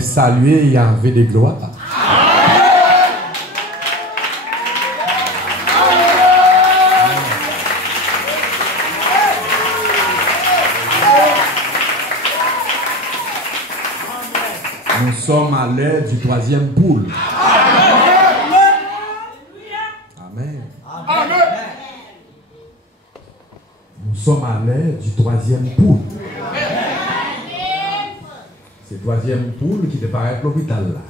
mais saluer Yahvé de gloire. Nous sommes à l'heure du troisième poule. Amen. Nous sommes à l'heure du troisième poule. C'est le troisième poule qui te paraît à l'hôpital là.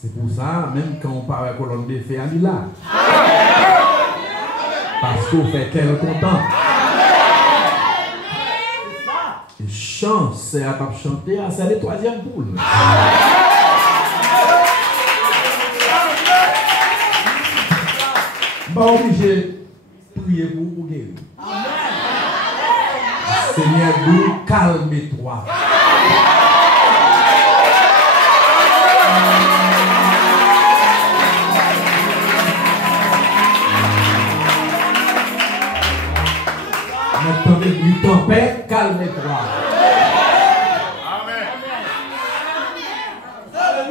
C'est pour ça, même quand on parle à la colonne de fées, elle est là. Parce qu'on fait qu'elle est contente. Et chance, c'est à pas chanter, c'est le troisième poule. Pas obligé de prier pour vous guérir. Seigneur, nous calme-toi. Maintenant, lui tempête, calme-toi.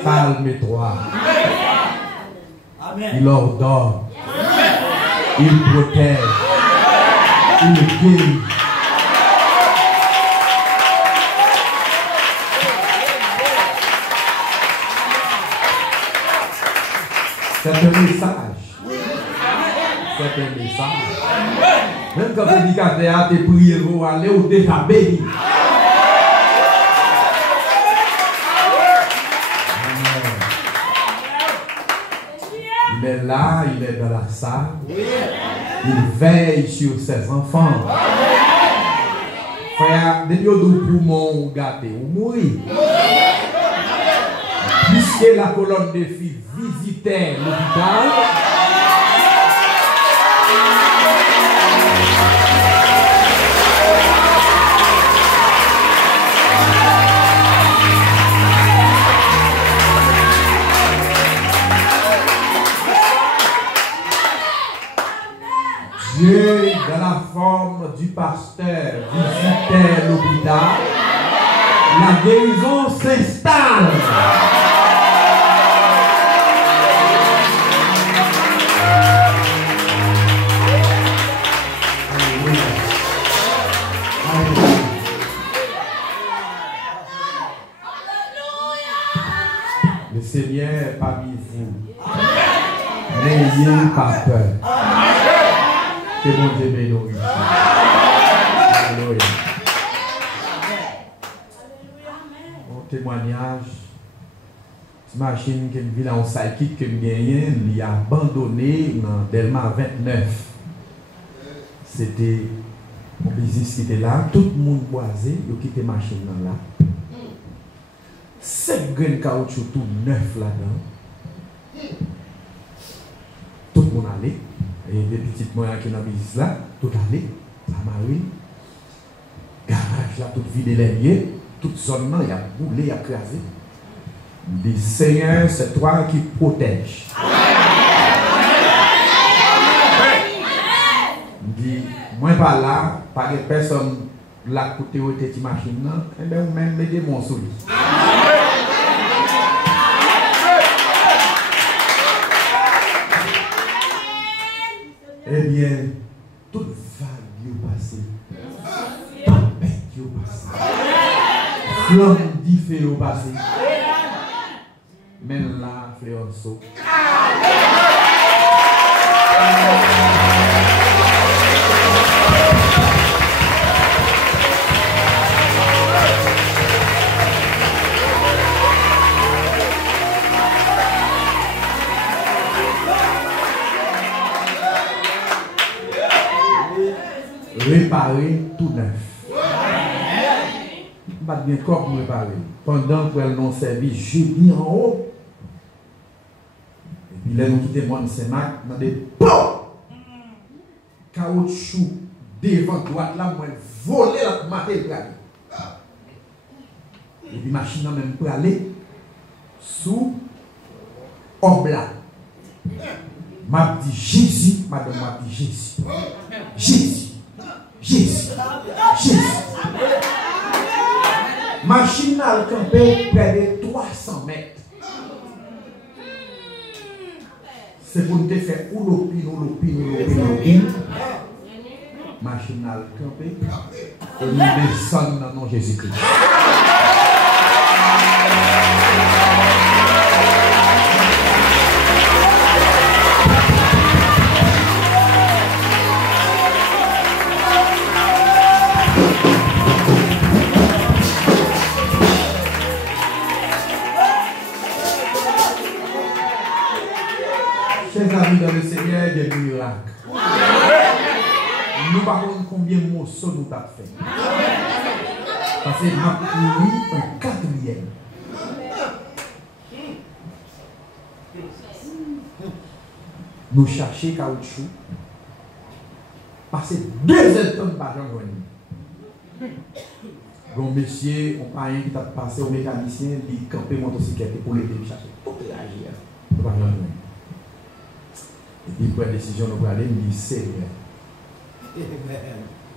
Calme-toi. Il ordonne. Il protège. Il guérit. C'est un message. C'est un message. Même quand le prédicateur a prié pour aller au déjà béni. Il est là, il est dans la salle. Il veille sur ses enfants. Frère, depuis au poumon gâté, ou mourir. Puisque la colonne de filles visitait l'hôpital, Dieu, dans la forme du pasteur, visitait l'hôpital. La guérison s'installe. Le Seigneur est parmi vous. N'ayez pas peur. Que mon Dieu bénisse. Alléluia. Mon témoignage, t'imagines qu'une ville en psychique que je gagnais, il a abandonné dans Delma 29. C'était mon business qui était là, tout le monde boisé, il a quitté la machine là. 7 grains de caoutchouc tout neuf là-dedans. Tout le monde allait. Et les petites moyens qui sont dans la business là, tout allait. Ça marie. Garage là, tout vide les liés. Toute zone là, il a boulé, il a crasé. Le Seigneur, c'est toi qui protège. Il dit, moi pas là, pas de personne là côté où était la machine là, et bien vous même mettez mon sous lui. Eh bien, toute vague est passée. Tempête est passée. Flamme d'Ifé est passée. Mais là, Fléonceau. Réparer tout neuf. Pas bien corps pour réparer. Pendant qu'elle n'ont servi jeudi en haut. Et puis là, nous quittons Mont Saint-Marc dans des pots. Caoutchouc devant droite là, moi voler la mater pour aller. Et puis machine là même pour aller sous oblat. M'a dit Jésus, madame m'a dit Jésus. Jésus. Jésus. Jésus. Machine là campé près de 300 mètres. C'est pour te faire ou l'opine. Machine là campé. Et nous descendons dans le nom de Jésus-Christ. Chers amis dans le Seigneur, des miracles. Nous ne savons pas combien de mots nous avons fait. Parce que nous avons pris un quatrième. Nous cherchons caoutchouc. Passer 2 heures de temps par jour. Bon, monsieur, on parle qui t'a passé au mécanicien, il campé motocyclette pour l'aider à chercher toute la GR. Et puis, pour la décision, nous allons aller, il dit c'est vrai.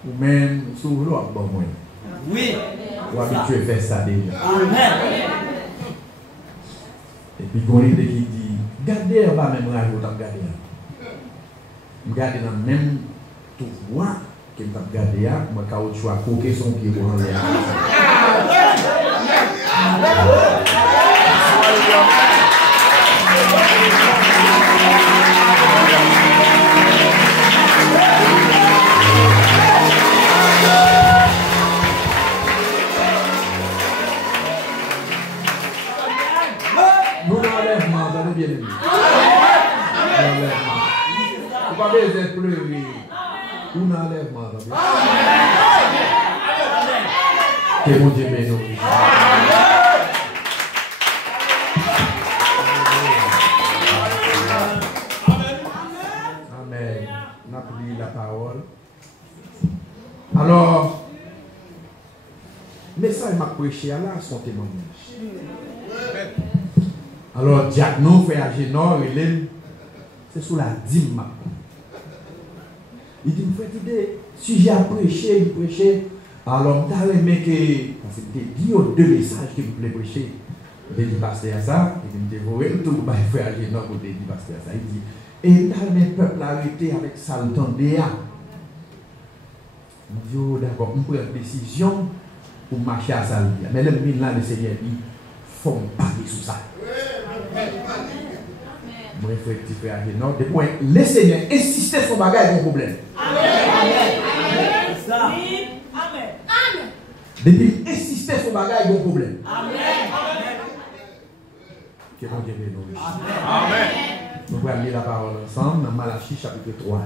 Ou même, souvent, bon, moi. Oui. Ou habitué à faire ça déjà. Amen. Et puis, il y a une qui dit, gardez en bas même radio, vous regardez. Regardez dans le même tout droit que vous regardez, moi, quand je suis à coquer son pied pour enlever. Nous l'enlèvement, vous allez bien aimé. Vous pas besoin de pleurer. Nous l'enlèvement, vous allez bien. Que mon Dieu bénisse. Amen. On a pris la parole. Alors, le message m'a prêché là, son témoignage. Alors, diagnostic fait à Génor, c'est sous la dîme. Il dit, il faut dire, si j'ai prêché, il prêchait. Alors, tu as aimé que, parce que tu dit aux 2 messages que vous voulez prêcher. Il dit, pasteur à ça, il dit, vous voyez, tout le monde fait à Génor pour dire, pasteur à ça. Il dit, et tu as aimé le peuple arrêté avec ça, le temps d'Éa. Il dit, oh, d'accord, on prend une décision pour marcher à ça. Mais le là, le Seigneur dit, il faut parler sur ça. Moi, il faut être petit peu à Génor. Des points, le Seigneur insistait sur le bagage, il y a un problème. Amen. C'est ça. Amen. Depuis insister sur le bagage, il y a un problème. Amen. Que mon Dieu bénisse. Amen. Nous allons lire la parole ensemble dans Malachie chapitre 3.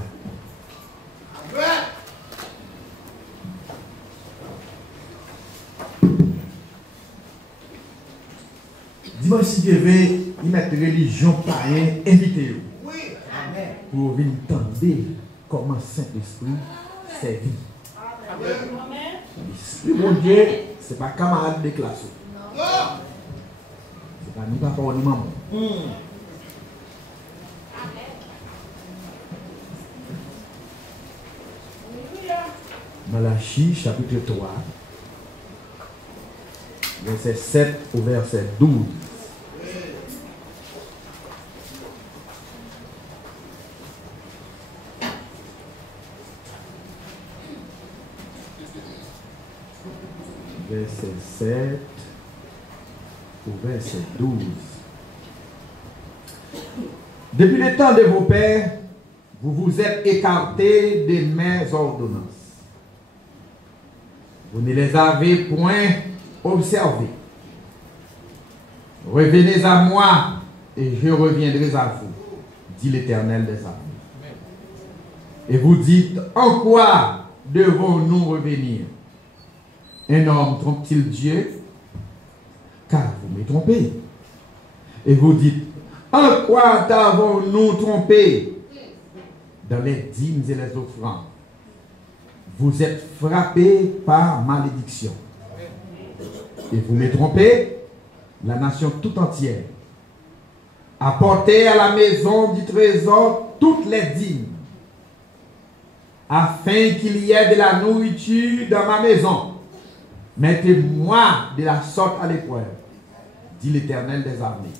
Dis-moi si Dieu veut y mettre religion païenne, invitez-le. Oui. Amen. Pour venir entendre comment Saint-Esprit servit. Amen. L'Esprit mon Dieu, ce n'est pas camarade de classe. Ce n'est pas ni papa ni maman. Malachie chapitre 3, verset 7 au verset 12. Verset 7 au verset 12. Depuis le temps de vos pères, vous vous êtes écartés de mes ordonnances. Vous ne les avez point observées. Revenez à moi et je reviendrai à vous, dit l'Éternel des armées. Et vous dites, en quoi devons-nous revenir? Un homme trompe-t-il Dieu? Car vous me trompez. Et vous dites, en quoi t'avons-nous trompé? Dans les dîmes et les offrandes. vous êtes frappés par malédiction. Et vous me trompez, la nation tout entière. Apportez à la maison du trésor toutes les dîmes, afin qu'il y ait de la nourriture dans ma maison. Mettez-moi de la sorte à l'épreuve, dit l'Éternel des armées.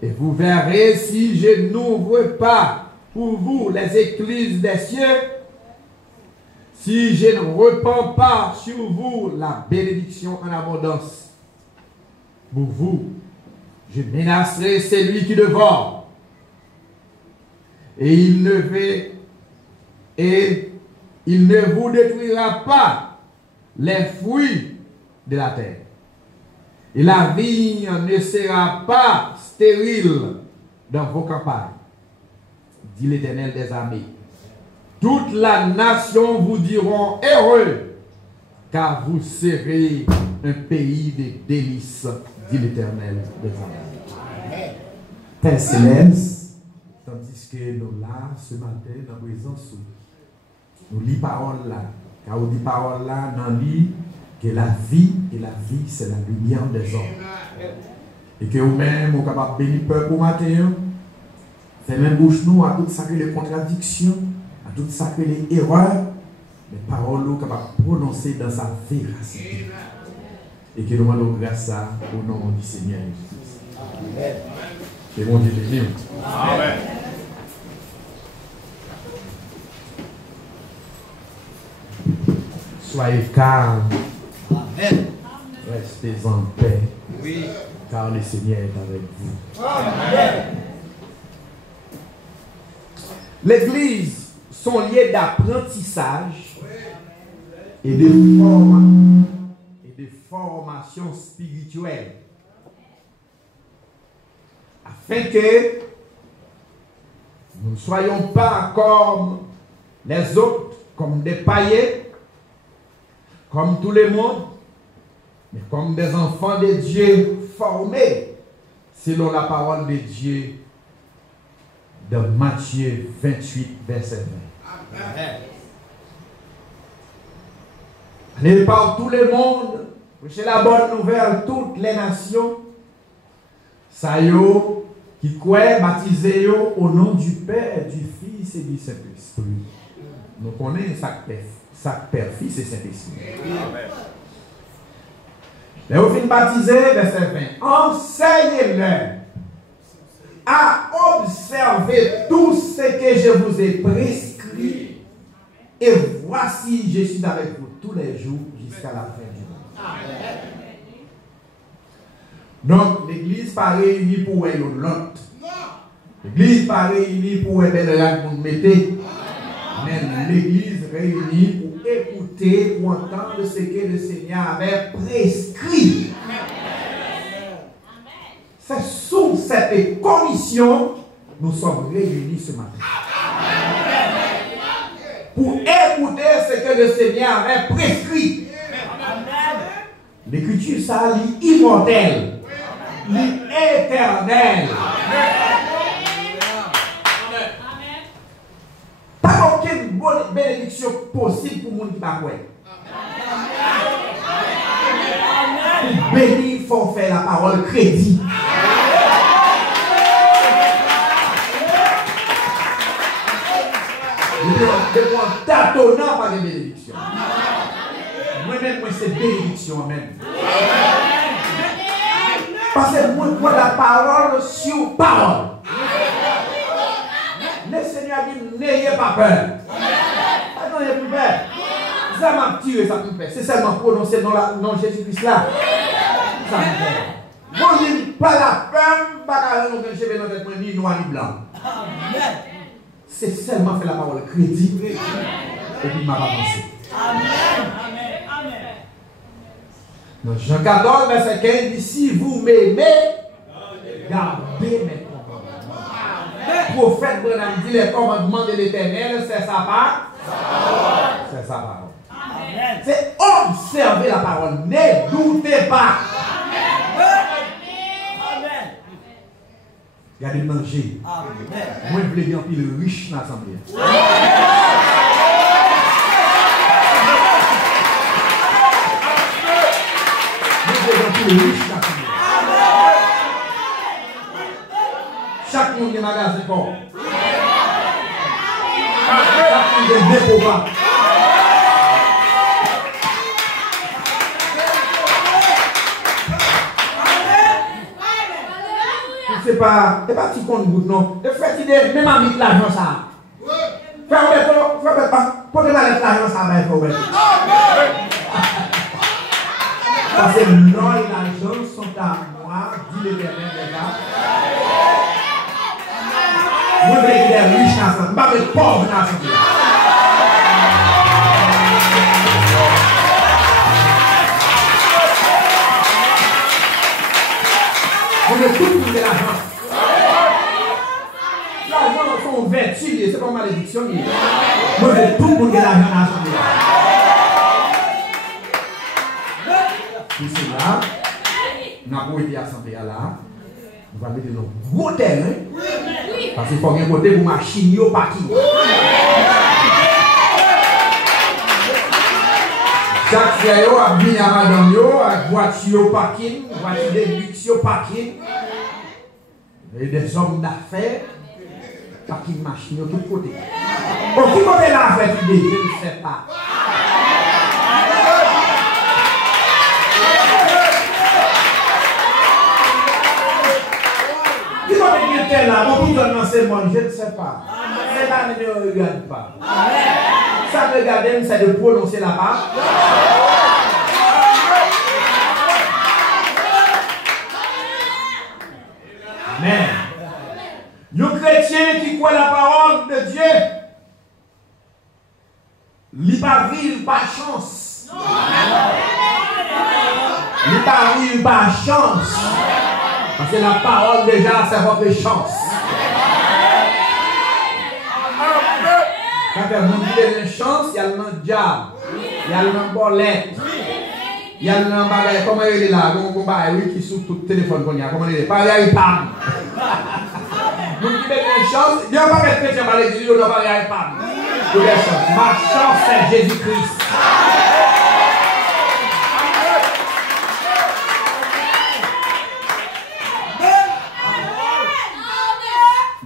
Et vous verrez si je n'ouvre pas pour vous les écluses des cieux, si je ne répands pas sur vous la bénédiction en abondance. Pour vous, je menacerai celui qui dévore, et il ne vous détruira pas les fruits de la terre. Et la vigne ne sera pas stérile dans vos campagnes, dit l'Éternel des armées. Toute la nation vous diront heureux, car vous serez un pays de délices, dit l'Éternel des armées. Père Céleste, tandis que nous là, ce matin, dans la présence, nous lisons parole là, car on dit parole là, dans lit que la vie, c'est la lumière des hommes. Et que vous-même, vous êtes capable de bénir le peuple au matin, faire même bouche nous à toutes les contradictions, à toutes les erreurs, mais paroles nous capables de prononcer dans sa véracité. Et que nous demandons grâce à au nom du Seigneur Jésus. Amen. Et mon Dieu béni. Amen. Soyez calmes. Amen. Restez en paix. Oui. Car le Seigneur est avec vous. Amen. L'Église sont liées d'apprentissage et de formation spirituelle, afin que nous ne soyons pas comme les autres, comme des païens, comme tout le monde, mais comme des enfants de Dieu formés selon la parole de Dieu de Matthieu 28, verset 20. Amen. Allez par tout le monde, prêchez la bonne nouvelle, toutes les nations, ça y est, qui croient, baptisés au nom du Père, du Fils et du Saint-Esprit. Nous connaissons ça Père, Fils et Saint-Esprit. Amen. Les au fin baptisés, verset 20. Enseignez-leur à observer tout ce que je vous ai prescrit. Et voici, je suis avec vous tous les jours jusqu'à la fin du monde. Donc, l'église pas réunie pour l'autre. L'église pas réunie pour mettre. Mais l'église réunie pour écouter, pour entendre ce que le Seigneur avait prescrit. C'est sous cette commission nous sommes réunis ce matin. Pour écouter ce que le Seigneur avait prescrit. L'écriture, ça lit immortel, lit éternel. Pas aucune bonne bénédiction possible pour le monde qui va croire. Pour bénir, il faut faire la parole crédit. Je prends tâtonnant par les bénédictions. Moi-même, moi, c'est bénédiction même. Parce que moi, je vois la parole sur parole. Le Seigneur dit, n'ayez pas peur. Ah, n'ayez plus peur. Ça m'a tiré, ça m'a fait. C'est seulement prononcé dans le Jésus-Christ là. Ça m'a fait. Moi, je dis pas la peur, pas que je vais dans tête ni noir ni blanc. C'est seulement fait la parole crédit. Et puis, il m'a pas pensé. Amen. Dans Jean 14, verset 15, il dit, si vous m'aimez, gardez mes commandements. Le prophète Branham dit, les commandements de l'Éternel, c'est sa parole. C'est sa parole. C'est observer la parole. Ne doutez pas. Regardez manger. Moi, je voulais bien pile riche dans l'assemblée. riche dans ce chaque monde qui magasin fort. Chaque monde qui dépôt pas. C'est pas petit compte goutte non. Et fait idée même avec l'argent ça. Frère pas portez mal l'argent ça va être parce que non et l'argent sont à moi, dit l'Éternel des gars. Vous voulez qu'il est riche dans ça, pas être pauvre dans ça. Vous voulez tout le monde de l'argent. L'argent, son vertu, c'est pas une malédiction. Vous voulez tout le monde de l'argent dans ça. Puis c'est là, nous avons été assemblés là, nous allons mettre nos gros terrain, parce qu'il faut bien côté pour machine au parking. Chaque frère a bien à madame yo, avec voiture au parking, voiture de luxe au parking, et des hommes d'affaires, parking machine de tous côtés. Bon, qui côté là fait idée, je ne sais pas. Là, mon tout dans ce monde, je ne sais pas. C'est là que ne regarde pas. Ça me regarde, c'est de prononcer là-bas. Amen. Nos chrétiens qui croient la parole de Dieu, ils ne vivent pas chance. Ils ne vivent pas chance. Parce que la parole déjà, c'est votre chance. Quand vous avez une chance, il y a le diable, il y a le bolette, il y a le bagage, comment il est là, oui, qui sous tout le téléphone qu'on y a, comment il est, pas iPad. Vous avez une chance, il n'y a pas de chrétien par l'église, il n'y a pas d'iPad. Ma chance, c'est Jésus-Christ.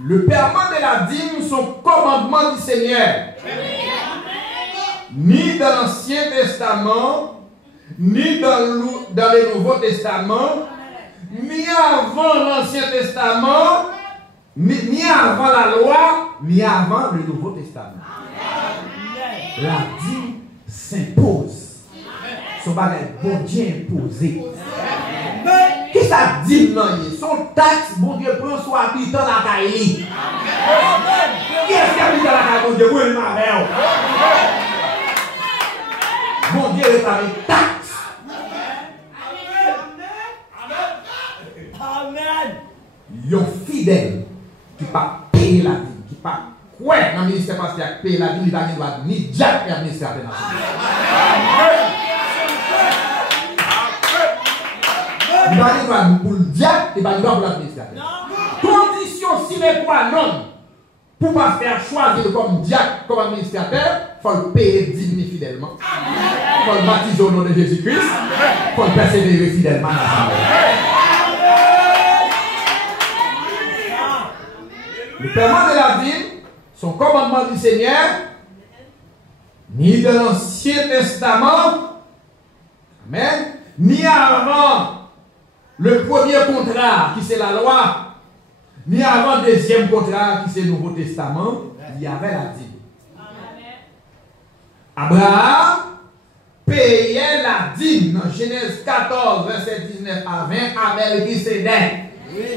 Le paiement de la dîme sont commandements du Seigneur. Ni dans l'Ancien Testament, ni dans le Nouveau Testament, ni avant l'Ancien Testament, ni avant la loi, ni avant le Nouveau Testament. La dîme s'impose. Son bagage bon Dieu imposé. Qui ça dit non? Son taxe, bon Dieu, prend son habitant la caille. Qui est-ce qui habite la caille, bon Dieu? Oui, ma mère. Bon Dieu, il a une taxe. Amen. Yon fidèle qui pas payer la dîme, qui pas quoi dans le ministère pastoral payer la dîme, il va ni Jack et le ministère de la il va y avoir pour le diable, il va y avoir pour l'administrateur. Condition sine qua non pour ne pas faire choisir comme diable, comme administrateur, il faut le payer dignement fidèlement. Il faut le baptiser au nom de Jésus-Christ. Il faut le persévérer fidèlement. Le paiement de la dîme, son commandement du Seigneur, ni de l'Ancien Testament, amen, ni avant le premier contrat qui c'est la loi, ni avant le deuxième contrat qui c'est le Nouveau Testament, il y avait la dîme. Abraham payait la dîme dans Genèse 14, verset 19 à 20 avec Melchisédek.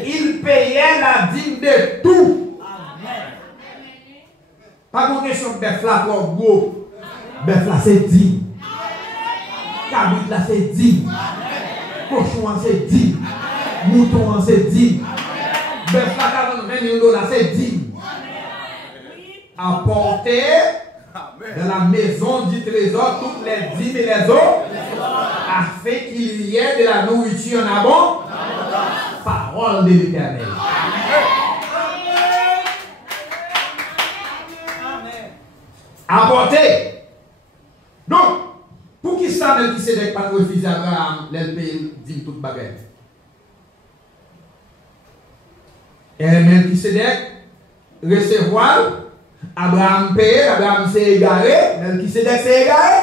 Il payait la dîme de tout. Pas de question de bœuf là trop gros. Bœuf là c'est dîme. Cabrit là c'est dîme. Cochon c'est dîme. Mouton c'est dîme. Bœuf là 20 millions $, c'est dîme. Apporter dans la maison du trésor toutes les dîmes et les eaux, afin qu'il y ait de la nourriture en abondance. Parole de l'Éternel. Apporter. Donc, pour qui ça ça Melchisedec pas refusé Abraham, l'LP dit toute baguette. Et Melchisedec recevoir, Abraham paye, Abraham s'est égaré, Melchisedec s'est égaré.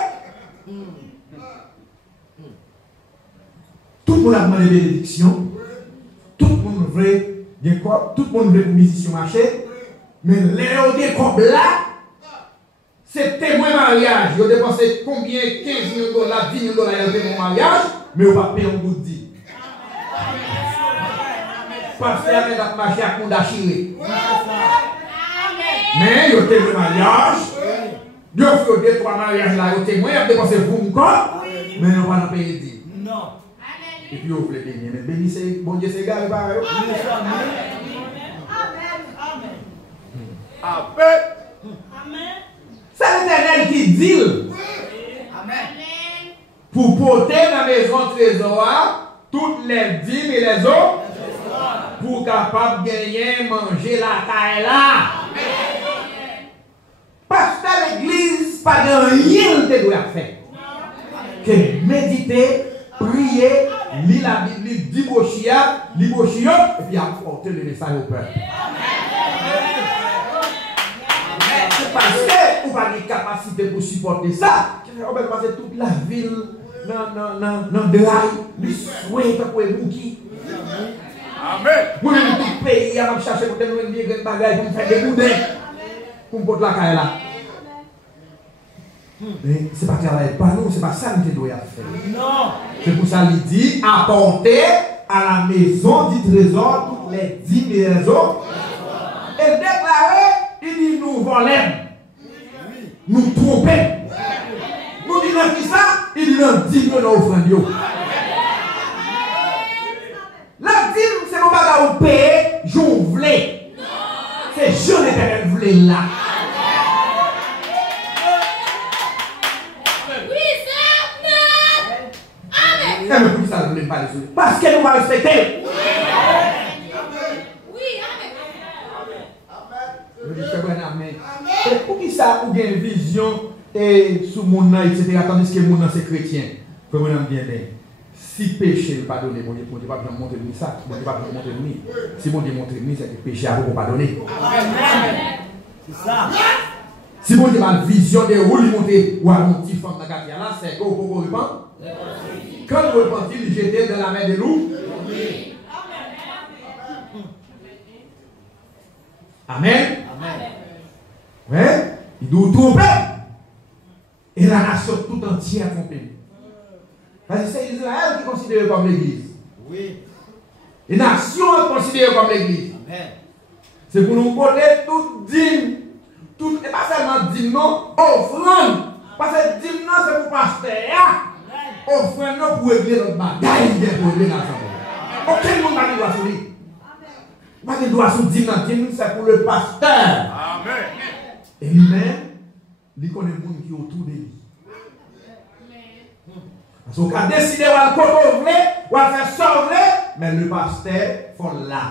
Tout le monde a demandé bénédiction, tout le monde veut des corps, tout le monde veut une musicien marché, mais les corps là, c'est témoin mariage. Ils ont dépensé combien? 15 000 $, 10 000 $, pour mon mariage, mais on va payer un bout de dit. Parce que la a marché à Kondachiré. Mais ils ont témoin mariage. Ils ont fait 2-3 mariages là, ils ont témoin, ils ont dépensé pour corps, mais ils n'ont pas payé dit. Non. Et puis, vous voulez bénir. Mais bénissez, bon Dieu, c'est gars, pareil. Amen. Amen. C'est l'Éternel qui dit. Amen. Pour porter dans la maison trésor toutes les dîmes et les eaux. Pour capable de gagner, manger la caille là. Parce que l'église, pas de rien de doit faire. Que méditer, prier, lire la Bible, dibochia, et puis apporter le message au peuple. Parce que vous n'avez pas de capacité pour supporter ça. On va passer toute la ville dans le rail, le souhait pour les bouquets. Amen. Vous avez tout le pays à chercher pour nous des grandes bagailles pour faire des boudins. Pour me porter la caille là. Mais ce n'est pas travail pas nous, ce n'est pas ça que nous devons faire. Non. C'est pour ça qu'il dit apporter à la maison du trésor toutes les dîmes et les autres. Et déclarer, il dit nous volons, nous trompons. Nous disons qui ça? Il dit nous dîmes dans l'offrande. La dîme, c'est mon bagage au payer, je voulais. C'est je l'Éternel voulait là. Mais pour ça, vous ne voulez pas les autres. Parce que nous va respecter. Oui, Amen. Et pour qui ça, vous avez une vision et sous mon nom, etc. Tandis que mon nom c'est chrétien. Faut mon nom bien bien. Si péché n'est pas donné, mon Dieu ne va pas montrer ça. Mon Dieu ne va pas montrer ni. Si mon Dieu montre ni, c'est que péché à vous pas donné. C'est ça. Si mon Dieu a une vision de où il monter ou à mon petit femme dans la quartier là, c'est que vous pouvez répondre. Quand vous repentez, il jetait dans la main des loups. Amen. Oui. Il doit tromper. Et la nation tout entière a trompé. Parce que c'est Israël qui est considéré comme l'église. Oui. Les nations sont considérées comme l'église. C'est pour nous porter toute dîme. Tout, et pas seulement dîme, non, offrande. Parce que dîme, non, c'est pour pasteur. Offrande pour régler notre bagaille, pour régler l'assemblée. Aucun monde n'a droit sur lui. Pas de droit sur dîme, c'est pour le pasteur. Amen. Et lui-même, il connaît le monde qui est autour de lui. Parce qu'on a décidé de couvrir, ou de faire sauver, mais le pasteur faut là.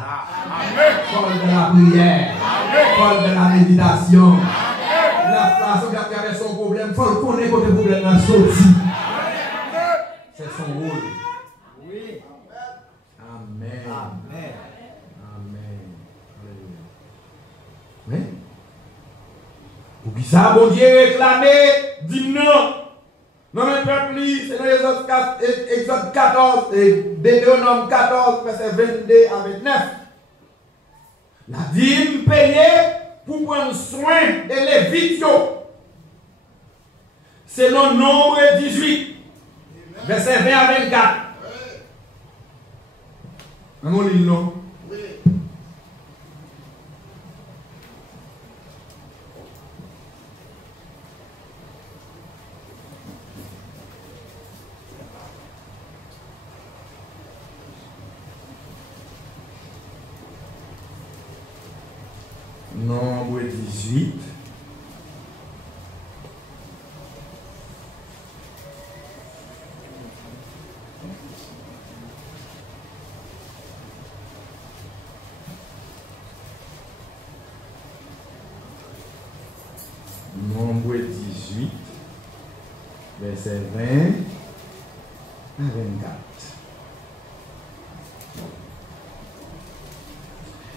Faut de la prière, faut de la méditation. La façon qu'il a son problème, il faut le connaître quand le problème a sorti. C'est son rôle. Oui. Amen. Amen. Amen. Oui. Pour qui ça, bon Dieu, réclamer, dit non. Non, mais peuple, c'est dans Exode 14, et Deutéronome 14, verset 22 à 29. La dîme payée pour prendre soin des Lévites. C'est le nombre 18, verset 20 à 24. On lit le nom. Nombre 18. Nombre 18, verset 20 24.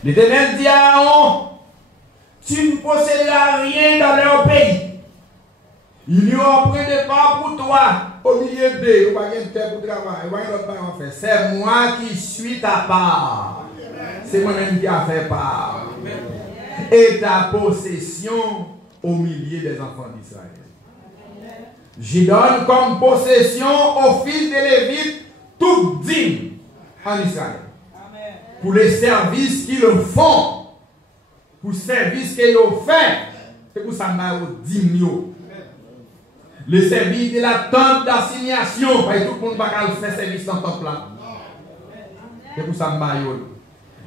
L'Éternel dit à Aaron, tu ne posséderas rien dans leur pays. Il n'y aura point de part pour toi au milieu d'eux. C'est moi qui suis ta part. C'est moi-même qui a fait part. Et ta possession au milieu des enfants d'Israël. J'y donne comme possession aux fils de Lévite toute dîme en Israël. Pour les services qu'ils font. Pour les services qu'ils ont fait. C'est pour ça que je dîme. Le service de la tente d'assignation. Tout le monde va faire service dans le temple là. C'est pour ça que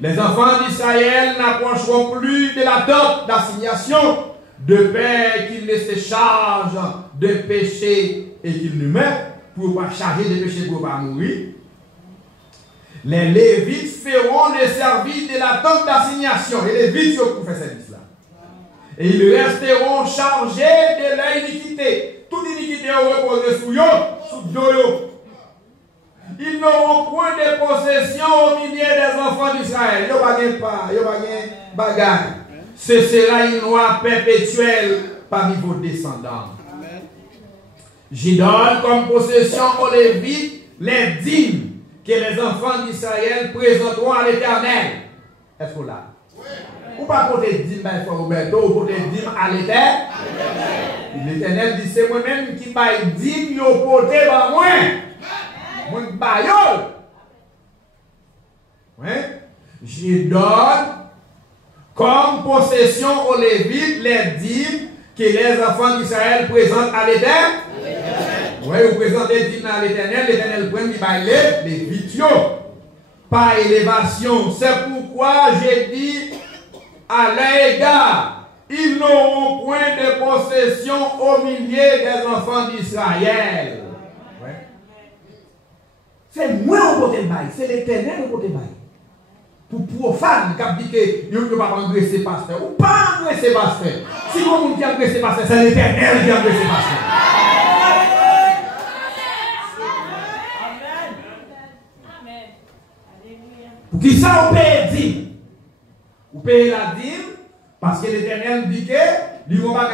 les enfants d'Israël n'approcheront plus de la tente d'assignation de peur qu'ils ne se chargent de péché et qu'ils ne meurent pour ne pas charger de péché pour ne pas mourir. Les Lévites feront le service de la tente d'assignation. Et les Lévites pour faire service là. Et ils resteront chargés de leur iniquité. Toute iniquité repose sur eux. Ils n'auront point de possession au milieu des enfants d'Israël. Ils n'ont pas de bagarre. Ce sera une loi perpétuelle parmi vos descendants. J'y donne comme possession aux Lévites les dîmes que les enfants d'Israël présenteront à l'Éternel. Est-ce que là? Ou pas côté dîme, il faut Roberto, ou côté dîme à l'Éternel? L'Éternel dit, c'est moi-même qui baille dîme, yo poté par moi. Moi, baillol. Je donne comme possession aux Lévites les dîmes que les enfants d'Israël présentent à l'Éternel. Oui, vous présentez les dîmes à l'Éternel, l'Éternel prend qui baille les Lévites par élévation. C'est pourquoi j'ai dit à l'égard, ils n'auront point de possession au milieu des enfants d'Israël. C'est moi au côté de bail, c'est l'Éternel au côté de bail. Pour profane, qui dit que vous ne pouvez pas engraisser pasteur, ou pas engraisser pasteur. Si vous qui engraissez pasteur, c'est l'Éternel qui engraisse pasteur. Pour qui ça, vous payez dîme? Vous payez la dîme parce que l'Éternel dit que il va pas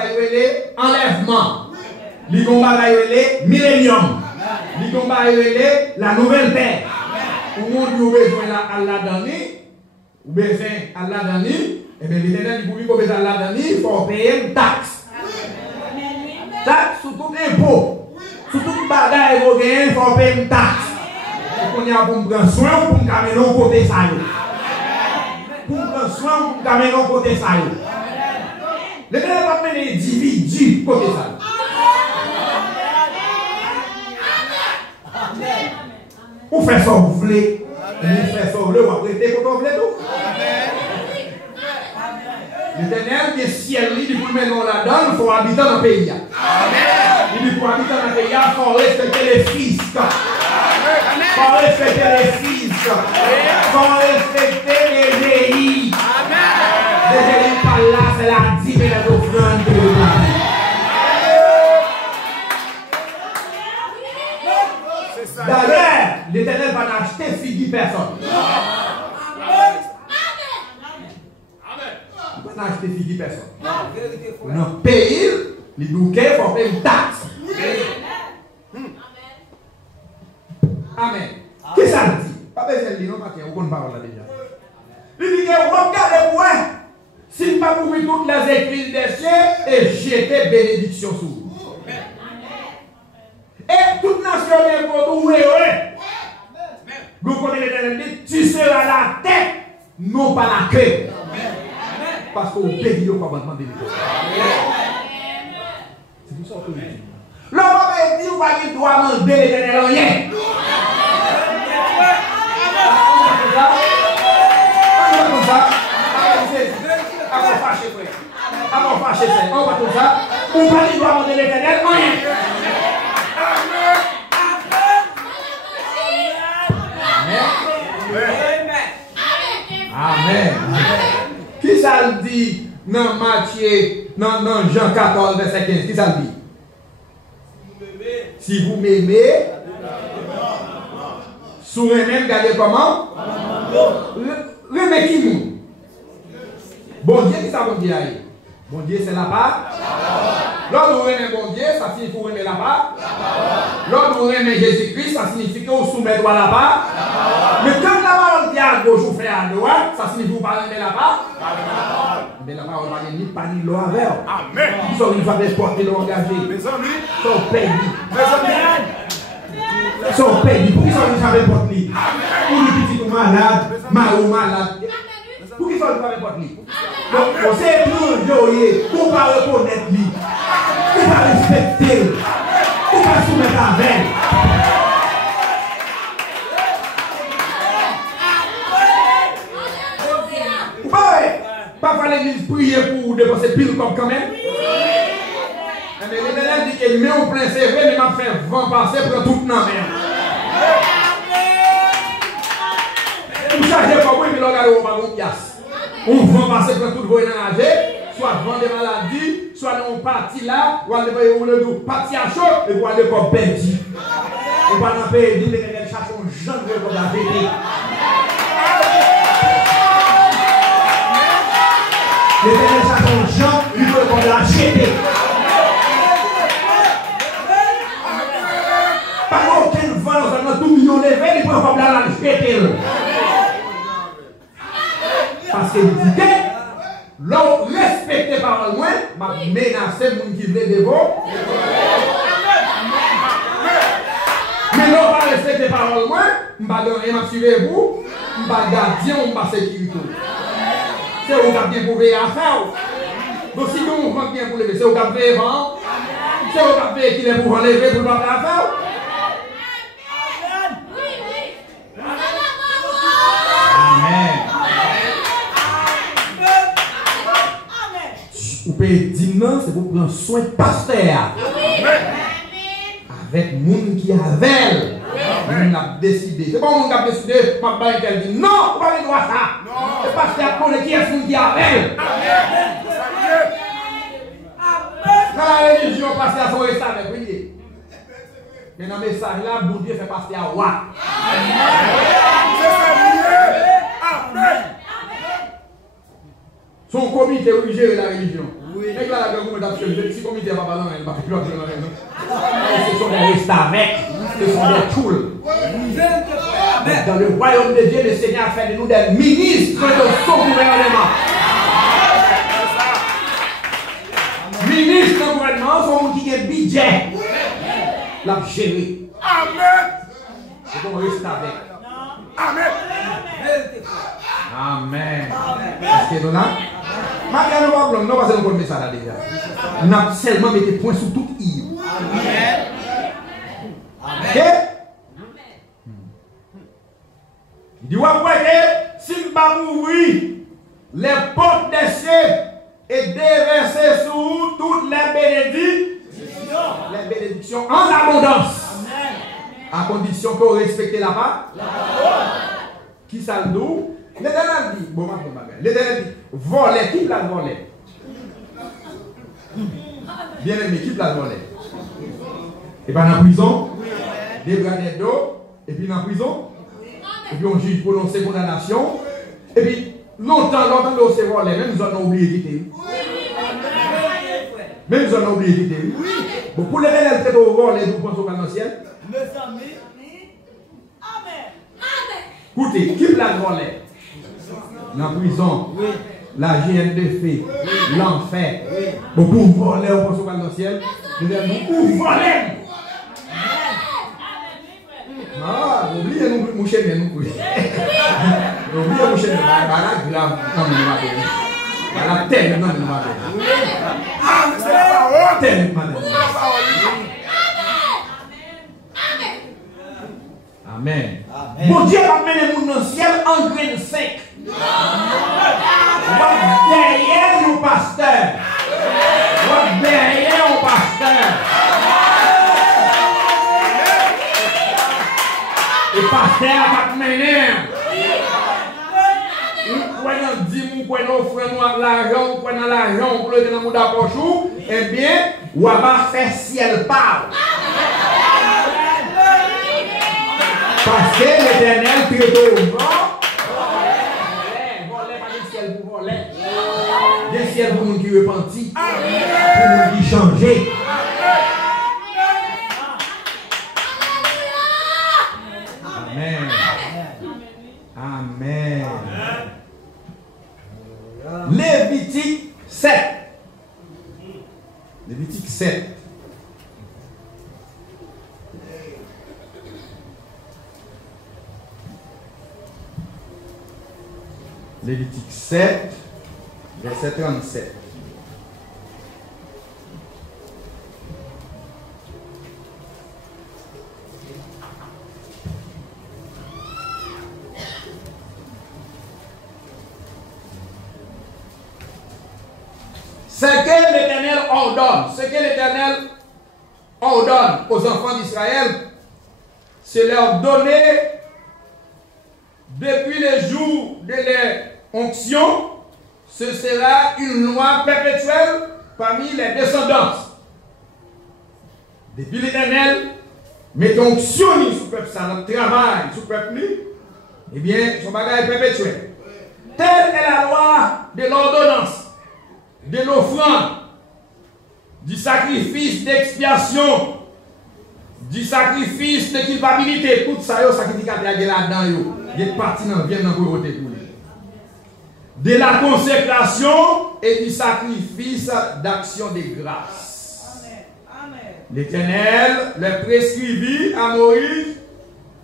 enlèvement, il va pas millénium, il va pas la nouvelle terre. Pour monde qui a besoin d'Allah d'année, ou besoin d'Allah d'année, et bien l'Éternel dit pour lui besoin d'Allah d'année, il faut payer une taxe. Taxe sur tout impôt, sur tout bagage il faut payer une taxe. Pour me prendre soin pour me caméler au côté ça. Pour me prendre soin pour me caméler au côté ça. L'Éternel va mener les individus côté ça. Vous faites ça, vous voulez. Vous faites ça, vous voulez, vous apprêtez pour vous voulez tout. L'Éternel, le ciel, il dit pour le mettre là-dedans, il faut habiter dans le pays. Il dit pour habiter dans le pays, il faut respecter les fils. Il faut respecter les fils. Il faut respecter les pays. Les pays par là, c'est la dîme et les offrandes de l'Éternel. D'ailleurs, l'Éternel va n'acheter fille personne. Il va n'acheter fille personne. Non, payer, les bouquets, il faut payer une taxe. Amen. Qu'est-ce que ça dit? Pas besoin de dire, non, parce qu'on ne parle pas déjà. Il dit que regardez-moi, s'il m'a ouvert toutes les écrits des cieux et jeter bénédiction sur vous. Et toute nation est pour vous, vous connaissez l'Éternel dit, tu seras la tête, non pas la queue. Parce qu'au pays, il n'y a pas besoin de l'école. C'est pour ça que je dis. L'homme va dire, vous ne doit demander l'Éternel rien. On va ça. On va fâcher, frère. On va fâcher, frère. On va tout ça. On va dire, demander l'Éternel rien. Amen. Qui ça le dit dans Matthieu, dans Jean 14, verset 15? Qui ça le dit? Si vous m'aimez, Sous même, regardez comment? Remets qui nous? Bon Dieu, qui ça bon Dieu aille? Bon Dieu, c'est la part. Lorsque vous aimez bon Dieu, ça signifie que vous aimez la part. Lorsque vous aimez Jésus-Christ, ça signifie que vous soumettez à la part. Mais quand la parole dit à gauche, vous faites à droite, ça signifie que vous ne parlez pas la part. Mais la parole ne parle ni pas ni l'eau avec. Amen. Ils sont une fois de porter l'eau engagé. Mes amis. Ils sont payés. Mes amis. Ils sont payés. Pour qui sont une fois de porter l'eau? Pour les petits ou malades, malades. Pour qui sont une fois de porter l'eau? Donc, c'est plus joyeux. Pour ne pas reconnaître lui. Pour ne pas respecter. Pour ne pas soumettre à veille. Pas faire l'église prier pour dépenser pile comme quand même. Mais l'Éternel dit qu'il met au plein, c'est vrai, mais m'a fait vent passer pour tout le monde. Vous chargez pas, oui, mais regardez, on va pas une pièce. On vent passer pour tout le monde nager, soit vent des maladies, soit on parti là, ou on le parti à chaud, et pour aller comme perdu. On va dans le pays, dit l'Éternel cherche un genre de comme la vérité. L'Éternel cherche un genre, il veut qu'on l'achète. Pas aucun vent dans tout million de verres, il peut qu'on l'acheter. Parce que vous dites, l'on respecte par le moins, m'a menacé mon qui veut dévorer. Mais l'on va respecter par le moins, m'a donné ma suivre vous, m'a gardien, m'a sécurité. C'est où vous bien pour veiller à faire. Donc si vous comptez bien pour lever, c'est où vous avez vent. C'est où vous avez qu'il est pour lever pour ne pas faire. Amen. Vous pouvez dire non, c'est pour prendre soin de pasteur. Avec le monde qui avait. On a décidé. C'est pas mon qui a décidé, ma banque elle dit non, on va pas droit ça. C'est parce qu'il y a qui est ce qui avait. Quand la religion passe à son restant avec lui. Mais dans le message là, bon Dieu fait passer à roi. Son comité obligé de la religion. Et là, la recommandation, le petit comité va pas dans elle, va plus loin. Ce sont des restes avec, ce sont des tools. Dans le royaume de Dieu, le Seigneur a fait de nous des ministres de son gouvernement. Ministres de gouvernement sont ceux qui ont un budget. La gérer. Amen. C'est qu'on reste avec. Amen. Amen. Est-ce que nous là? Maintenant, nous ne va pas nous ça là déjà. Nous avons seulement mis des points sur toute île. Amen. Ok? Il dit, si je ne pas mourir, les portes des cieux et déverser sur toutes les bénédictions en abondance. À condition que vous respectez la part. Qui ça le dit? L'Éternel dit, bon, l'Éternel dit, voler, qui l'a volé? Bien aimé, qui l'a volé? Et bien dans la prison, des grandes d'eau, et puis dans la prison, et puis on juge prononcé condamnation, et puis longtemps, l'eau s'est volé, même nous en avons oublié quitter. Même nous en avons oublié quitter. Bon, pour l'Éternel, c'est au vol, et vous pensez au dans le ciel? Écoutez, qui l'a volé? La prison, la GNDF, l'enfer. Bon, pour voler, on pense au dans le ciel. Pour voler. Ah, oubliez nous moucher, mais nous courir. Oubliez moucher, mais la terre, non, non, Amen. Bon Dieu va mener nous dans le ciel en grain sec. Derrière nous, pasteur. Derrière nous, pasteur. Et pasteur va te mener. Nous prenons 10 nous prenons l'argent, nous prenons l'argent, pour le donner dans mon poche, eh bien, on va faire ciel par. Parce que l'Éternel traite au vent. Voler, pas le ciel pour voler. Le ciel pour nous qui repentit. Pour nous qui changer. Amen. Amen. Lévitique 7. Lévitique 7. Lévitique 7, verset 37. Ce que l'Éternel ordonne aux enfants d'Israël, c'est leur donner depuis le jour de l'onction, ce sera une loi perpétuelle parmi les descendants. Depuis l'Éternel, met onction sur le peuple, ça notre travail sur le peuple, eh bien, son bagage est perpétuel. Telle est la loi de l'ordonnance, de l'offrande, du sacrifice d'expiation, du sacrifice de culpabilité. Tout ça, le sacrificateur est là-dedans. Il est parti dans bien dans le côté pour lui. De la consécration et du sacrifice d'action de grâce. L'Éternel le prescrivit à Moïse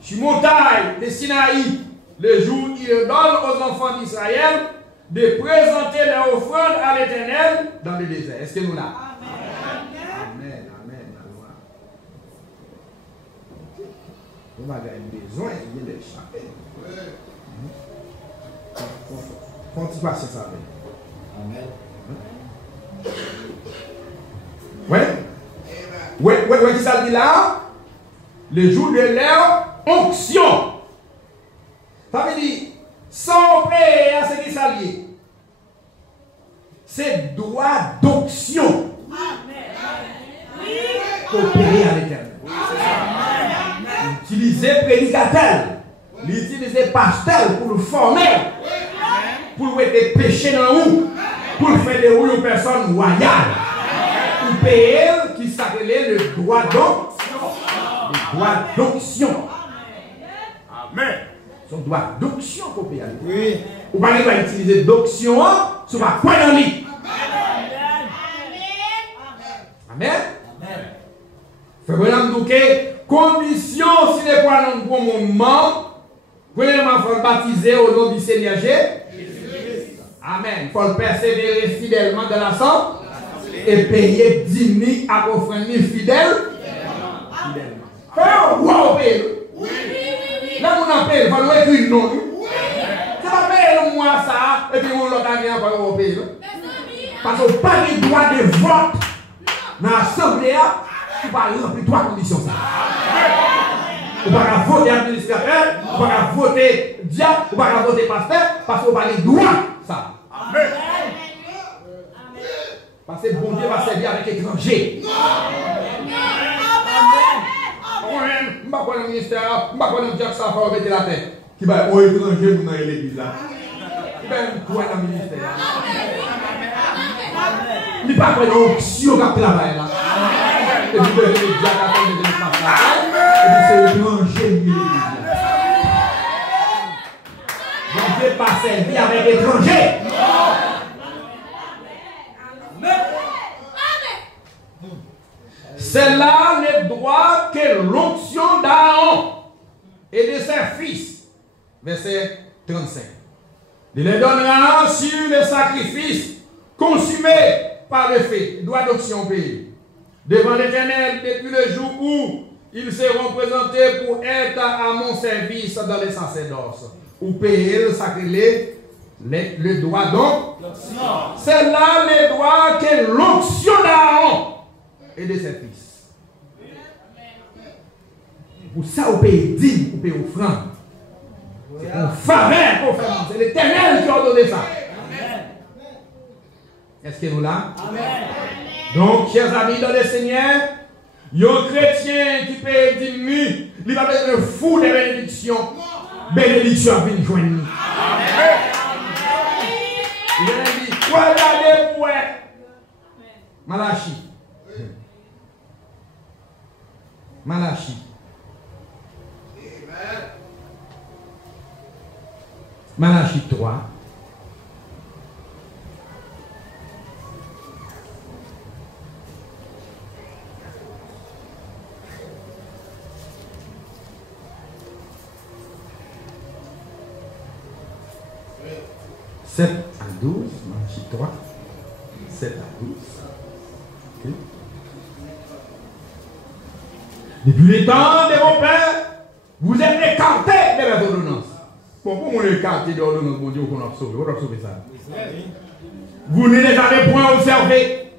sur montagne de Sinaï le jour où il donne aux enfants d'Israël de présenter leur offrande à l'Éternel dans le désert. Est-ce que nous l'avons? Amen. Amen. On a besoin de l'échapper. Continue à passer ça. Amen. Ouais, qui ça dit là? Le jour de leur onction. Ça veut dire, sans payer à ce qui s'allie. C'est droit d'onction. Pour payer à l'Éternel. Utiliser prédicateur. L'utiliser pasteur pour le former. Pour mettre des péchés dans nous. Pour faire de vous une personne royale. Pour payer qui s'appelait le droit d'onction. Le droit d'onction. Amen. Son droit d'onction pour payer. Oui. Ou pas utiliser d'onction sur ma quoi dans lui. Amen. Fait que condition si les points dans un bon moment. Premièrement, il faut le baptiser au nom du Seigneur Jésus. Amen. Il faut le persévérer fidèlement dans la sorte et payer 10 000 à offrande fidèle. Fidèlement. Faire un roi au pays. Là, on appelle, il faut le écrire le nom. C'est pas payer le mois ça, et puis on l'a gagné encore au pays. Parce qu'on n'a pas de droit de vote dans l'Assemblée, tu vas remplir 3 conditions. On va voter administrateur, on va voter diable, on va voter pasteur, parce qu'on va les droits. Ça. Amen. Parce que bon Dieu va servir avec étrangers. Je ne sais pas dans le ministère, je ne sais pas dans le diable, ça va mettre la tête. Qui va être étranger dans l'église là. Qui va être quoi dans le ministère. Il n'y a pas de option qui travaille là. Et puis le diable a fait des passages. Et puis c'est étranger de l'église. Bon Dieu pas servir avec étrangers. C'est là le droit que l'onction d'Aaron et de ses fils. Verset 35. Il les donnera sur le sacrifice consumé par le feu. Droit d'onction payé. Devant l'Éternel depuis le jour où ils seront présentés pour être à mon service dans les sacerdoces. Ou payer le sacrifice. Le droit donc. C'est là le droit que l'onction d'Aaron et de ses fils. Pour ça, on paye dîme, on paye offrande. C'est un faveur qu'on fait. C'est l'Éternel qui a ordonné ça. Est-ce que nous là? Donc, chers amis dans le Seigneur, un chrétien qui paye 10 000, Il va être fou de bénédictions. Bénédiction à venir joindre. Il a dit, regardez-moi. Malachi. Malachi. Malachi 3. « 7 à 12, Malachi 3, 7 à 12. Okay. Depuis les temps de vos pères, vous êtes écartés de la ordonnance. Bon, pour vous écarter de l'ordonnance, mon Dieu, qu'on a sauvé. On a sauvé ça. Vous ne les avez point observés.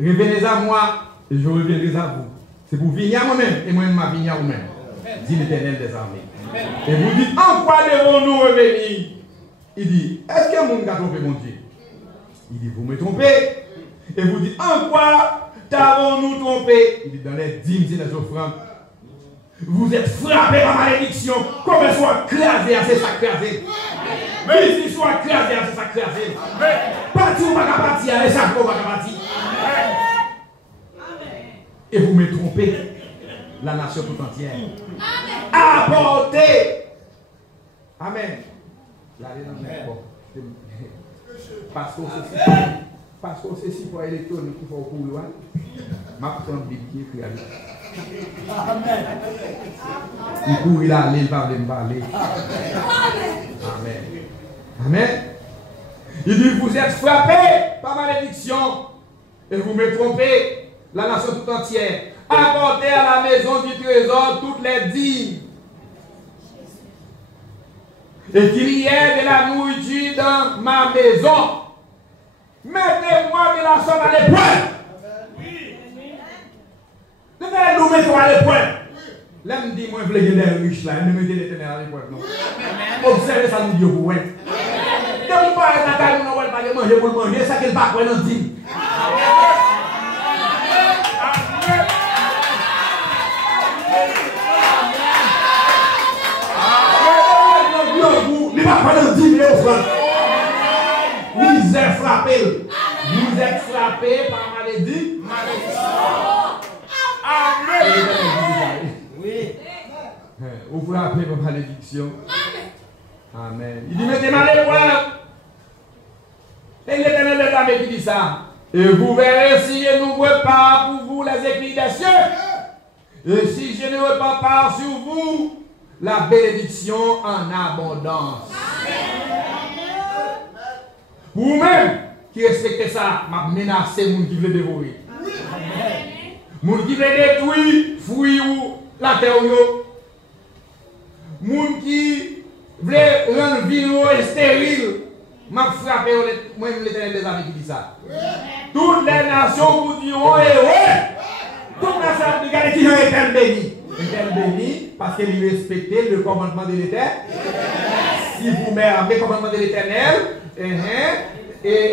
Revenez à moi et je reviendrai à vous. C'est pour venir à moi-même et moi-même ma venir à vous-même. Dit l'Éternel des armées. Et vous dites, en quoi devons-nous revenir? Il dit, est-ce que mon gars a trompé mon Dieu? Il dit, vous me trompez. Et vous dites, en quoi t'avons-nous trompé? Il dit, dans les dîmes et les offrandes. Vous êtes frappés par malédiction. Comme elle soit crasée, c'est ça crasé. Mais il soit crasé, c'est ça crasé. Parti ou pas partir, et ça pas partir. Et vous me trompez, la nation tout entière. Apportez. Amen. Parce que ceci pour électronique qui faut courir. Ma prendre Bible qui écrit avec. Amen. Il court, il a allé, il va me parler. Amen. Amen. Il dit, vous êtes frappés par malédiction et vous me trompez, la nation tout entière. Apportez à la maison du trésor toutes les dîmes. Et qu'il y ait de la nourriture dans ma maison. Mettez-moi de la somme à l'épreuve. Nous mettons à l'épreuve. Là, me dit, moi, je veux des riches là. Ne mettez les ténèbres à l'épreuve, non. Observez ça, nous Dieu pour vous. Depuis pas être à la nous n'avons pas manger pour manger, ça qu'il va prendre dans le dîme. Il va prendre 10 000 francs. Misère frappée. Vous êtes frappé par malédiction. Amen. Oui. Vous frappez par malédiction. Amen. Il dit, mettez-moi l'épreuve. Et l'Éternel des armées qui dit ça. Et vous verrez si je n'ouvre pas pour vous les écrits des cieux. Et si je ne repars pas sur vous la bénédiction en abondance. Vous-même qui respectez ça, m'a menacé les gens qui veulent dévorer. Les gens qui veulent détruire fruits ou la terre. Les gens qui veulent rendre vie stérile. M'a frappé, moi-même l'Éternel des armées qui dit ça. Toutes les nations vous diront heureux. Toutes les nations vous diront qui est béni. Est béni parce qu'il respectait le commandement de l'Éternel. Si vous mettez le commandement de l'Éternel, et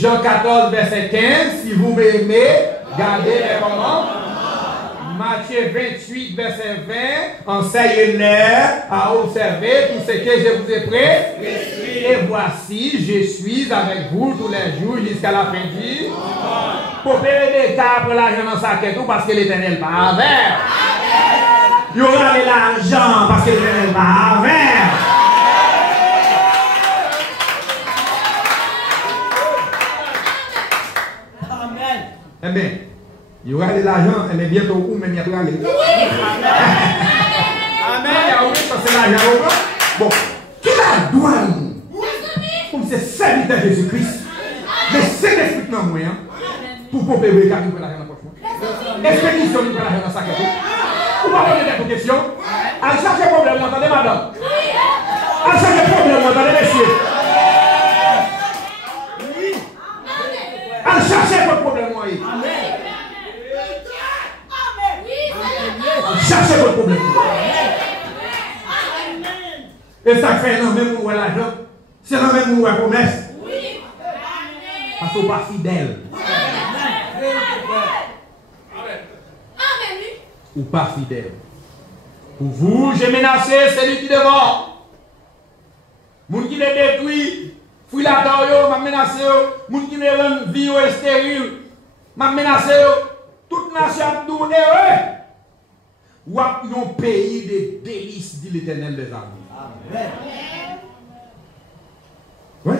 Jean 14, verset 15, si vous m'aimez, gardez les commandements. Matthieu 28, verset 20, enseignez-les à observer tout ce que je vous ai prescrit. Et voici, je suis avec vous tous les jours jusqu'à la fin du monde. Pour payer des cas pour l'argent dans sa quête, parce que l'Éternel va avec. Il y aura de l'argent parce que l'Éternel va avec. Amen. Eh bien, il y aura de l'argent, mais bientôt, ou même il y a de l'argent. Amen. C'est l'argent. Bon, qui la douane? Comme c'est serviteur de Jésus-Christ. Mais c'est l'esprit dans moi. Pour pomper le cas, pour l'argent dans la poche. Expédition, pour l'argent dans sa quête. Vous pouvez poser des questions. À chaque problème, vous entendez, madame? À chaque problème, vous entendez, messieurs? À chercher votre problème, moi. Cherchez votre problème. Et ça fait un même où l'argent. C'est un même où la promesse. Parce qu'on n'est pas fidèle. ou pas fidèle. Pour vous, j'ai menacé celui qui devant. Moun qui les détruit, fouille la dor, m'a menacé. Moun qui les rend vie stérile, m'a menacé. Toute nation a tourné. Ou a un pays de délices, dit l'Éternel des armées. Amen. Oui.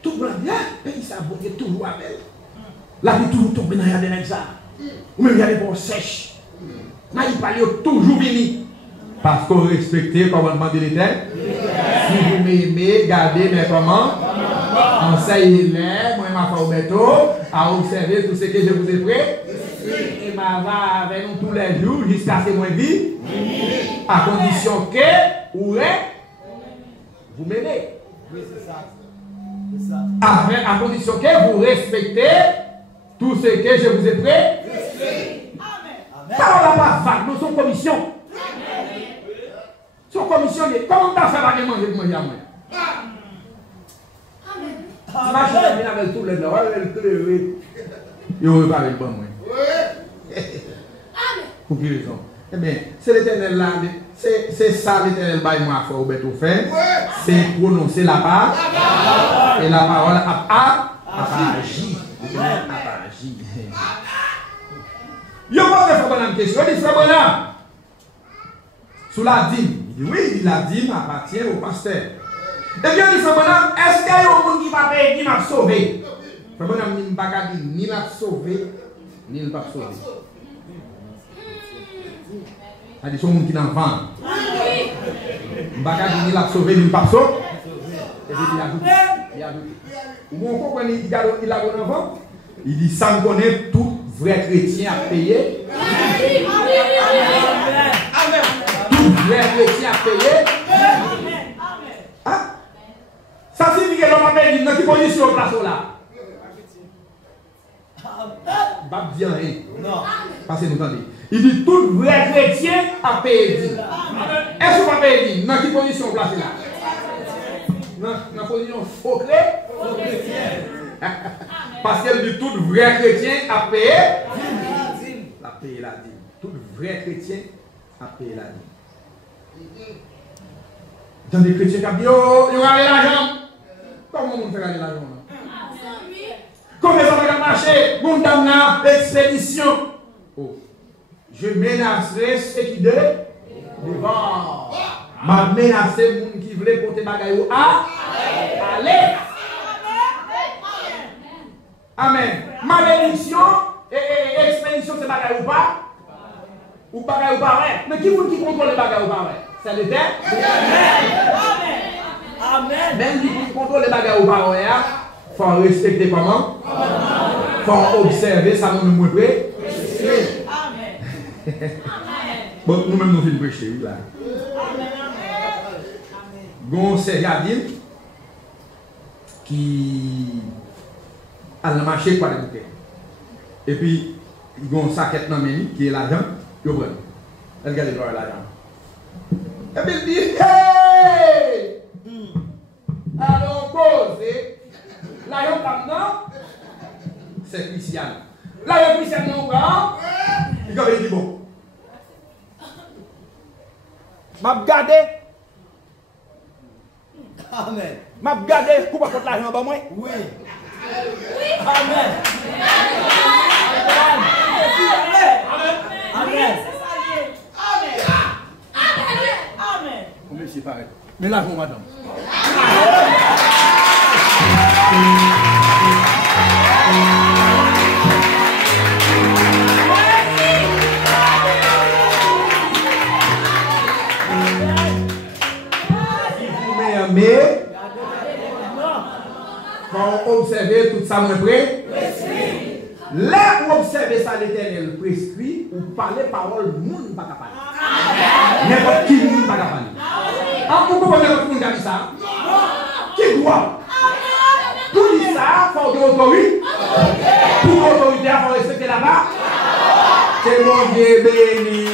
Tout le monde dit, pays ça, bon, il est toujours avec. La vie toujours tombe dans la ça. Ou même il y a des bons sèches. Mais il parle toujours vini. Parce qu'on respecte le commandement de l'Éternel. Si vous m'aimez, gardez mes commandements. Enseignez-les, moi, ma femme, à observer tout ce que je vous ai pris. Et ma va avec nous tous les jours jusqu'à ce que moi vie. À condition que vous m'aimez. Oui, c'est ça. À condition que vous respectez tout ce que je vous ai pris. Amen. Parole pas vague, nous sommes commission. Son commission, comment tu as fait la manger pour manger à moi? Imagine bien avec tout le monde, il ne va pas avec moi. Pour quelle raison? Eh bien, c'est l'Éternel là, c'est ça l'Éternel va moi faire tout faire. C'est prononcer la parole. Et la parole a agi. Il y a pas de question. Il dit, frère Bonham, sous la dîme. Il dit, oui, la dîme appartient au pasteur. Et bien, il dit, frère Bonham, est-ce qu'il y a un monde qui va payer, qui m'a sauvé? Frère Bonham, il ne va pas dire, ni l'a sauvé, ni il ne va pas sauver. Il dit, c'est un monde qui n'en vend. Il ne va pas dire, ni l'a sauvé, ni il ne va pas sauver. Et puis, il a ajouté. Vous comprenez, il a un enfant. Il dit, ça me connaît, tout vrai chrétien a payé. Tout vrai chrétien a payé. Ah? Ça signifie que l'homme a payé dans quelle position place là? Pas bien rien. Non. Parce que nous entendez. Il dit, tout vrai chrétien a payé. Est-ce que vous pas payé? Dans quelle position place là? Dans la position faux chrétien. Parce qu'elle dit tout vrai chrétien a payé la paye la dîme. Tout vrai chrétien a payé la dîme. Dans des chrétiens qui disent, oh, il y aura l'argent. Comment on fait gagner l'argent? Comment ça va marcher? Mon dame l'expédition. Oh. Je menacerai ceux qui devant. Ma menacé les gens qui voulaient porter bagaille à aller. Amen. Malédiction et expédition, c'est bagaille ou pas? Ou bagaille ou pas? Mais qui vous qui contrôle les bagailles ou pas? C'est l'Éternel. Amen. Même qui contrôle les bagailles ou pas? Il faut respecter comment? Il faut observer ça nous montrer. Amen. Bon, nous-mêmes nous venons prêcher là. Gon Seriadine qui a le marché pour les bouquets. Et puis, il y a un sac dans le qui est l'argent, il prend. Elle regarde l'argent. Et puis il dit, hey! Alors, cause, l'argent maintenant, c'est Christian. L'argent Christian, non, pas. Il dit, bon. M'a regardé. Amen. M'a regardé pour pas contre l'argent pour moi. Oui. Amen. Amen. Amen. Amen. C'est pareil. Mais l'argent, madame. Mais quand on observe tout ça, moins près, là où observer ça, l'Éternel prescrit, ou parler parole, monde pas capable. N'importe qui monde pas capable. En pourquoi vous ne pouvez pas ça? Qui doit? Pour dire ça, il faut de l'autorité. Pour l'autorité, il faut respecter là-bas. C'est mon Dieu béni.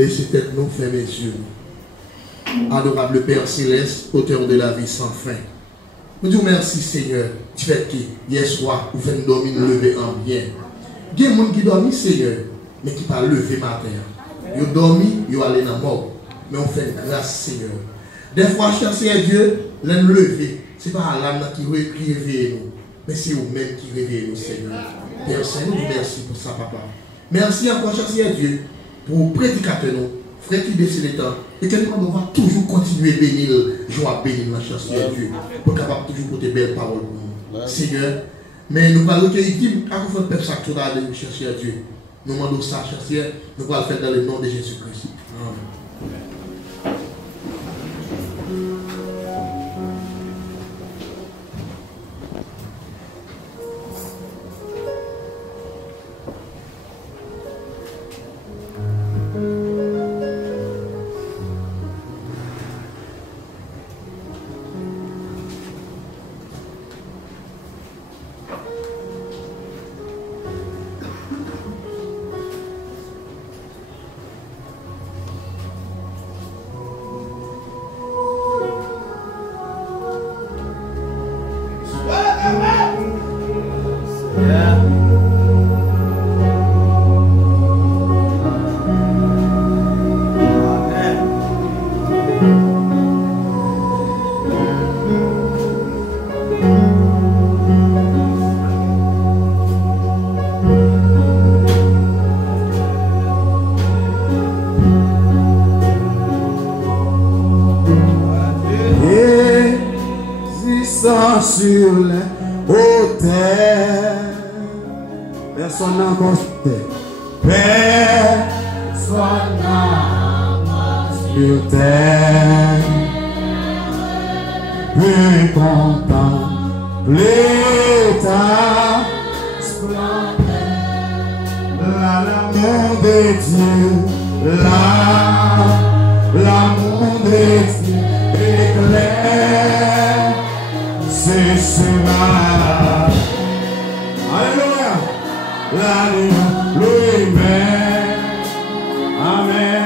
baisser tête, nous fermer les yeux. Adorable Père Céleste, auteur de la vie sans fin. Nous disons merci Seigneur, tu fais qui hier soir, vous faites dormir, nous lever en bien. Il y a des gens qui dorment Seigneur, mais qui ne pas lever matin. Ils ont dormi, ils ont allé dans la mort. Mais on fait grâce Seigneur. Des fois, cher Seigneur Dieu, l'un lever, ce n'est pas l'âme qui réveille nous, mais c'est vous-même qui réveille nous Seigneur. Père Seigneur, nous merci pour ça papa. Merci encore cher Seigneur Dieu, pour prédicateur nous, frère qui baisse les temps. Et que nous va toujours continuer à bénir, joie bénir la chance de Dieu, pour capable toujours porter belles paroles pour nous. Seigneur, mais nous allons recueillir à cause de peuple ça tout à l'heure, chercher à Dieu. Nous demandons ça, chercher, nous allons le faire dans le nom de Jésus-Christ. Amen. Sur les hauteurs, personne n'a monté, personne n'a sur terre, plus contempler ta splendeur, l'amour de Dieu, l'amour de Dieu éclaire. C'est cela. Alléluia. Alléluia. Amen.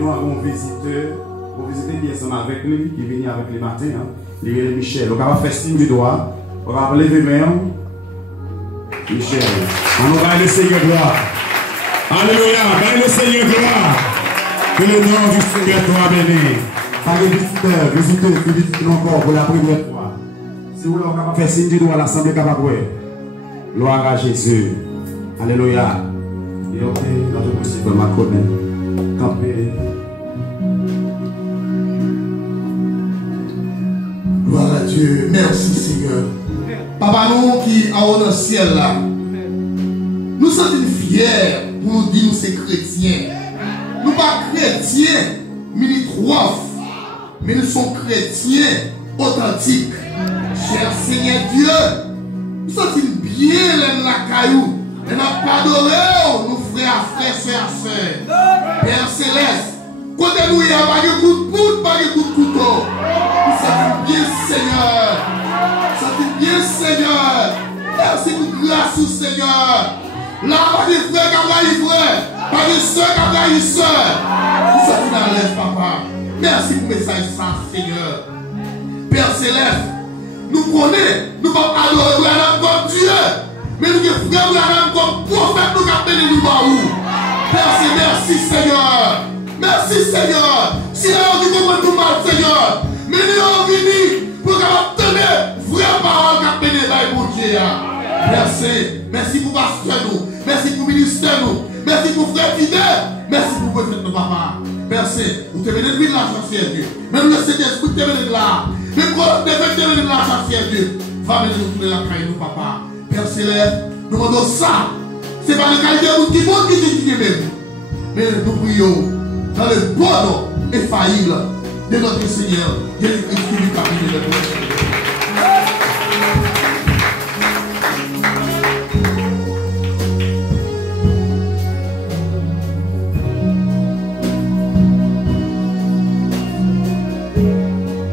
nous avons un visiteur. Vous visitez bien ensemble avec lui, qui vient avec les matins. Hein. Il est Michel. On va faire signe du doigt. On va lever main. Michel. On va le Seigneur gloire. Alléluia. Gagne le Seigneur gloire. Que le nom du Seigneur soit béni. Par les visiteurs qui visitent encore pour la première fois. Si vous voulez, on va faire signe du doigt à l'Assemblée capable. Gloire à Jésus. Alléluia. Et ok, notre possible, ma commune. Campé. Gloire à Dieu. Merci Seigneur. Papa, nous qui en haut dans le ciel là, nous sommes fiers pour nous dire que nous sommes chrétiens. Nous ne sommes pas chrétiens militrophes, mais nous sommes chrétiens authentiques. Cher Seigneur Dieu, nous sommes bien la caillou. Et nous pas adoré nos frères, sœurs. Père Céleste, côté nous, il n'y a pas de coup de poudre, pas de coup de couteau. Nous sommes bien Seigneur. Nous sommes bien Seigneur. Merci pour grâce au Seigneur. Là, pas de frères qui ont frère, pas de soeurs qui ont soeurs. Nous sommes à l'aise, papa. Merci pour le message, ça, Seigneur. Père Céleste, nous connaissons, nous pouvons adorer Abraham comme Dieu. Mais nous avons frère Abraham comme prophète, nous avons appelé nous par où. Merci Seigneur. Merci Seigneur. Si nous avons compris tout mal, Seigneur. Mais nous avons venu pour tenir vraie parole qu'a appelé pour Dieu. Merci. Merci pour pasteur nous. Merci pour ministère nous. Merci pour frère fidèle. Merci pour prophète nous, papa. Merci. Vous te venez de vivre l'argent, Dieu. Même le Saint-Esprit te venez de là. Même quand tu te venez de l'argent, Dieu. Va venir nous tourner la caille, nous, papa. Père Céleste, nous demandons ça. Ce n'est pas le qualité de qui monte qui dit même. Mais nous prions dans le bon nom infaillible de notre Seigneur Jésus-Christ qui nous a